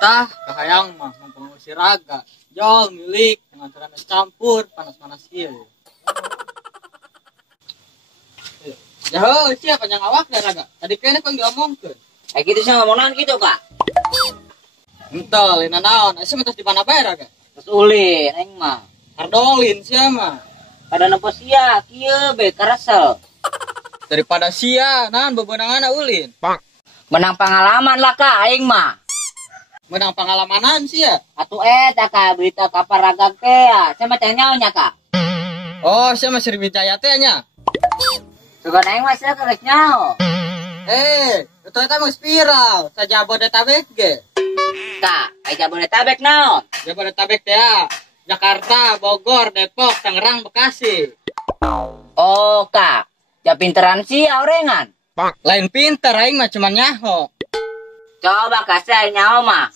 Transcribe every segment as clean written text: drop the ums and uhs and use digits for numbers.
Tah, kahayang mah mempengaruhi raga. Jol milik dengan cara campur panas-panas ieu. Jaho, siapa yang awak dah raga? Tadi kene kau diomongkeun. Gitu sih ngomongan gitu, Kak. Entah, lina naon, asa mentas di mana bae raga? Terus ulin aing mah. Ardolin sia mah. Pada nempo sia kieu be karesel. Daripada sia, naon bebenangana ulin. Menang pengalaman lah, Kak, aing mah. Menang pengalamanan sia. Atuh eta Kak berita kapar ragag teh ya. Saya mah teh nyaonya, Kak. Oh, sia mah Sri Wijaya teh nya. Sugan aing mah sia geus nyao. Itu eta mah spiral, sa Jabodetabek ge. Kak, aya Jabodetabek naon? Jabodetabek teh ya. Jakarta, Bogor, Depok, Tangerang, Bekasi. Oh, Kak. Ja pinteran sia orengan. Lain pinter aing mah cuman nyaho. Coba kasih nyaho mah.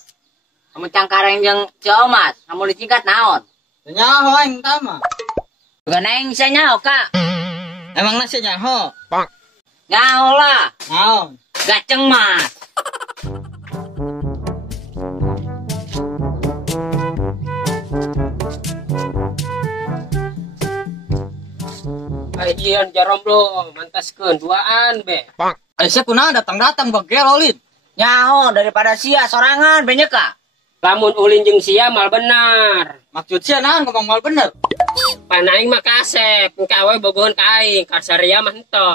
Kamu cangkareng jeung Ciomas, kamu disingkat naon? Nyaho aing tah mah. Sugan aing sia nyaho, Kak. Emang nasi nyaho? Nyaho lah. Naon? Gaceng Mas. Ajian jaromblo mantaskeun duaan be. Sia kunaon datang-datang bagel ulin. Nyaho daripada sia sorangan banyak, Kak. Lamun ulin jeung sia mal benar. Maksud sia naon ngomong mal bener. Pan aing mah kasep, engke awe bogohon ka aing, kasaria mah henteu.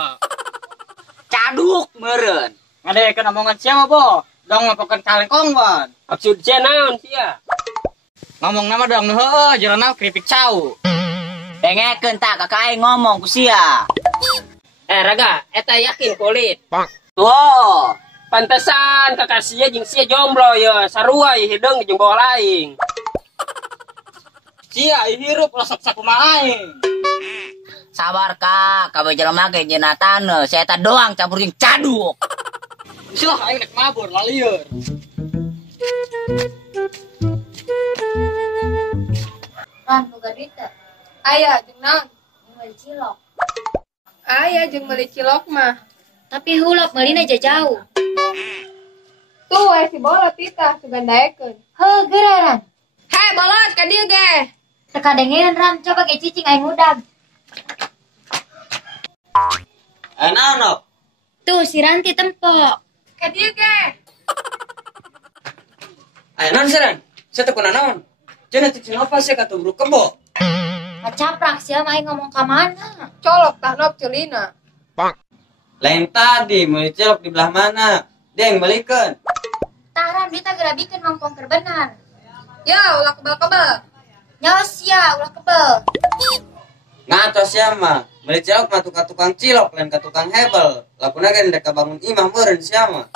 Caduk meureun. Ngadekeun omongan sia mah boh. Dong ngapokeun kalengkongwan. Maksud sia naon sia? Ngomong nama dong heueuh jelema keripik cau. Dengekeun tak kakak aing ngomong ku sia. Raga, eta yakin kulit. Tuh. Pantesan kakak sia jeung sia jomblo ya, sarua ieu hideung jeung bawa laing. Sia hirup resep sakumaha aing. Sabar, Kak. Kabeh jelema ge jenatane, saya eta doang campur jeung caduk. Silah aing rek mabur lalieur. Ran boga duit teh. Aya jeung naon? Meuli cilok. Aya jeung meuli cilok mah. Tapi hulap meulina jauh. Tuh si bolot tita sugan daekeun. Heuh geuraran. Hei bolot ka dieu ge. Teka dengeun Ran, coba ge cicing aing udag. Naon? Tuh si Ranti tempok. Ka dieu ge. Naon saran? Sia teh kunaon naon? Cenah teh cenah apa sia katubru kebo. Ngacaprak sia mah aing ngomong ka mana? Colok tah nop celina. Lain tadi meuli cilok di belah mana? Deng balikeun. Tah Ran duit geura bikeun mangkong keur benar. Ya ulah kebal-kebal. Nyawa sia ulah kebel. Ngatos sia mah. Meuli cilok mah tukang cilok lain ka tukang hebel. Lapuna ge dek bangun imah meureun sia mah.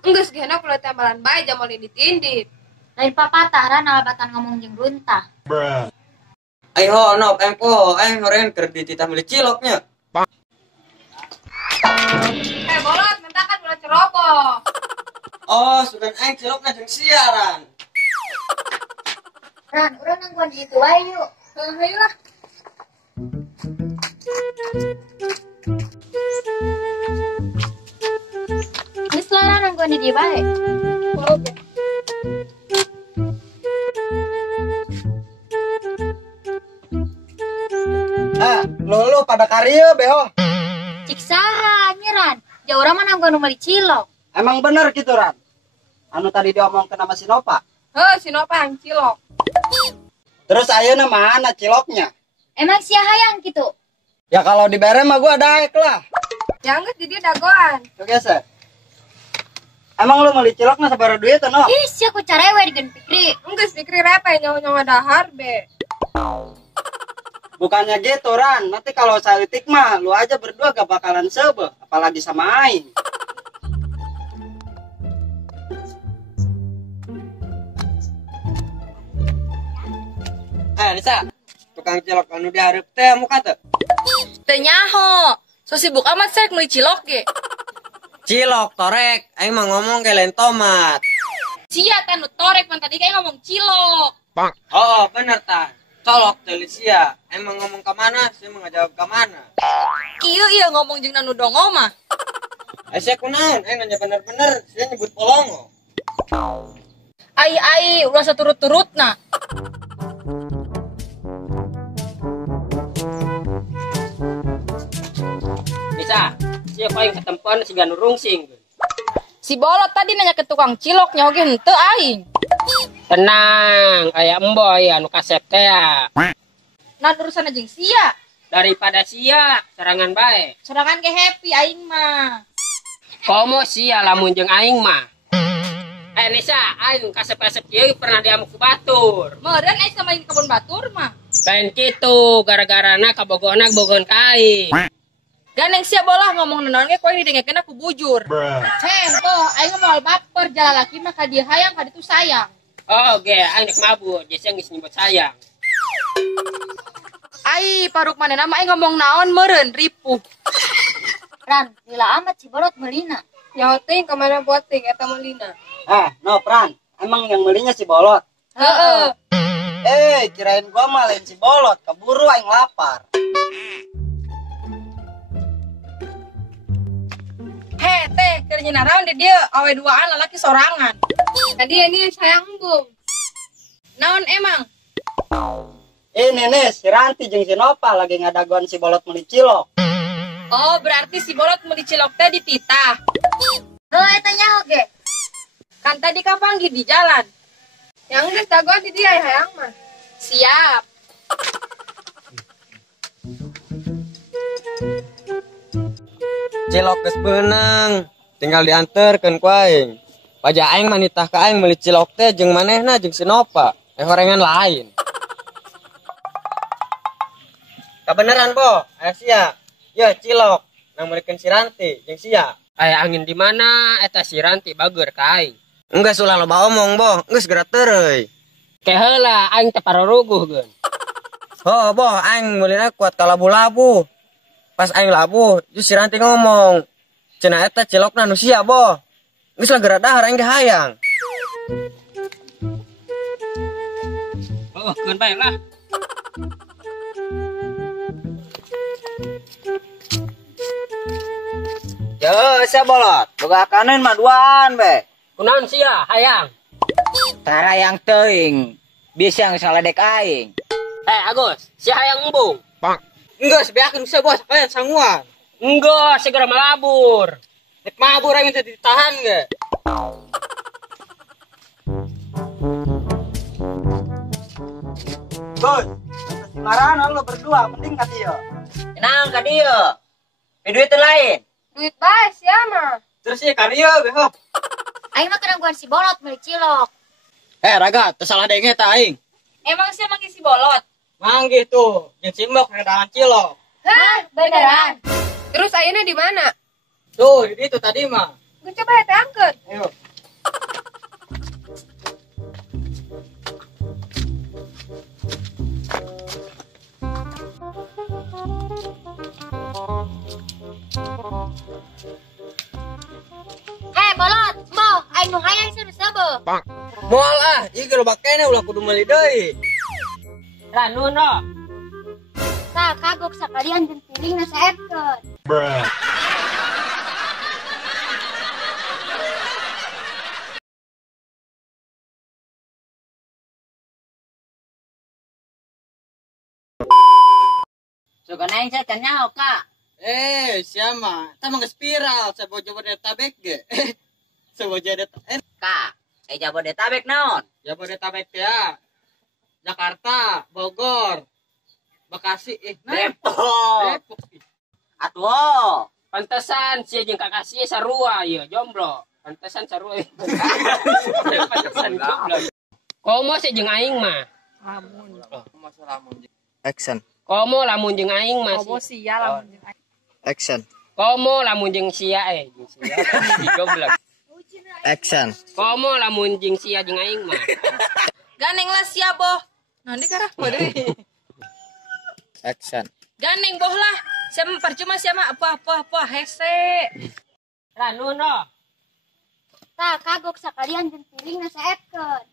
Enggeus geuna kulit tembalan bae jam meuli ditindit. Lain papatah Ran alabatan ngomong jeung runtah. Ayo nop empo, aing horeun keur dititah meuli ciloknya. Hei bolot mentakan ulah ceroboh. Oh, sugan aing cilokna jeung siaran. Ran, urang nangguan di ditu wae yuk. Heuh lah. Geus lah Ran nangguan di dieu bae. Oke. Lu pada karya beho. Cik saha nyeran. Jauh urang mah nangguan nu meuli cilok. Emang bener gitu, Ran? Anu tadi diomongkeun sama si Nova. Heuh si Nova yang cilok. Terus ayeuna mana ciloknya? Emang sia hayang kitu? Ya kalau dibere mah gua daek lah. Ya geus di dieu dagoan. Tuh geus. Emang lu meuli cilokna sabaraha duit teh, No? Ih, sia ku carewe digeun pikri. Enggeus pikir repe nyawa-nyawa dahar be. Bukannya gitu, Ran. Nanti kalau saeutik mah lu aja berdua gak bakalan sebeuh, apalagi sama aing. Nisa, tukang cilok anu dihareup teh muka teh. Teu nyaho. So sibuk amat sek meuli cilok ge. Cilok torek, aing mah ngomong ke lain tomat. Sia teh nu torek pan tadi kayak ngomong cilok. Oh, bener tah. Colok teh sia. Emang ngomong ke mana? Saya mau ngajawab ke mana. Iya ngomong jeung nanu dongo mah. Saya kunaon? Nanya bener-bener, saya nyebut polongo. Ai ulah saturut-turut na. Bisa, sia paling ketempan si ganu rungsing. Si bolot tadi nanya ke tukang ciloknya oge henteu aing. Tenang, aya emboy anu kasep teh. Nah urusan jeung sia. Daripada sia, serangan bae. Sorangan ge happy aing mah. Komo sia lamun jeung aing mah. Nisa, aing kasep-kasep kieu pernah diamuk ku batur. Meureun aing sama di kebun batur mah. Lain kitu, gara-garana kabogona bogon kain. Ganeng sia bolah ngomong naon ge koe didengekeun aku bujur. Heh, boh, aing mau baper jalan laki mah ka dieu hayang ka ditu sayang. Oh, ge, aing rek mabur, jasa geus nyebut sayang. Ai, paruk manehna mah aing ngomong naon meureun ripuh. Ran, lila amat si bolot melina. Nyaho teuing kemana buat ting eta melina. No, Pran. Emang yang belinya si bolot? Heeh. Kirain gua mah lain si bolot. Keburu aing lapar. Heh, teh, keur nyeuna naon di dieu awe duaan lalaki sorangan. Tadi ini sayang embung. Naon emang? Nenek, si Ranti jeung si Nova lagi ngadagon si bolot meuli cilok. Oh, berarti si bolot meuli cilok teh di titah. Heuh, eta nyaho ge? Kan tadi kapanggih di jalan. Yang geus dagon di dia hayang mah. Siap. Cilok geus beunang, tinggal dianterkeun ku aing. Paja aing mah nitah ka aing meuli cilok teh jeung manehna jeung si Nova, horengan lain. Kabeneran, Bo, aya sia. Ye, cilok, nang meulikeun si Ranti jeung sia. Aya angin di mana eta si Ranti bageur ka aing. Enggeus ulah loba omong, Bo, geus geura teureui. Ke heula aing teh pararuguh geun. Oh, Bo, aing meulina kuat ka labu-labu. Pas aing labuh, just si Ranti ngomong, cenah eta cilokna nu sia, Bo. Geus lah geura dahar aing ge hayang. Oh, keun bae lah. Yo, sia bolot. Boga kanen mah duaan be. Kunaon sia hayang? Tara yang teuing. Bisa yang saladek aing. Agus, si hayang embung. Enggeus beakeun sia, Bos, aya sanguan. Enggak, segera melabur. Nek mabur aing teh ditahan ge. Gus, si Marana lo berdua mending ka dieu. Naon ka dieu? Duit teu lain. Duit bae sia mah. Terus ieu karya be, ho. Aing mah kerangguan si bolot meuli cilok. Raga, teu salah denge tah aing. Emang sia manggih si bolot. Manggih tuh, jeung simbok ngedangan cilok. Hah, beneran? Terus ayeuna di mana? Tuh, di ditu tadi mah. Gue coba eta angkeun. Ayo. Bolot, boh, aing nu hayang sia nu sabeuh. Moal ah, ieu gerobak kene ulah kudu meuli deui. Ranun no. Tah kagok sakalian jeung piringna saepkeun. Sugan aing saya can nyaho ka. Sia mah, tah mah geus viral sabojo Bodetabek ge. Sabojo Ka, Jabodetabek naon? Jabodetabek teh ya. Jakarta, Bogor, Bekasi, Depok. Depok. Atuh. Pantesan sia jeung kakasih sarua ieu jomblo. Pantesan sarua. Pantesan jomblo. Komo sih jeung aing mah. Action. Komo lamun jeung aing mah. Komo sia lamun jeung aing. Action. Komo lamun jeung sia jeung sia. Goblok. Action. Komo lamun jeung sia jeung aing mah. Ganeng lah sia boh. Nanti karah deui. Action. Ganeng boh lah. Sia mah percuma sia mah apa hese. Ranun no. Tah kagok sakalian jeung piringna saepkeun.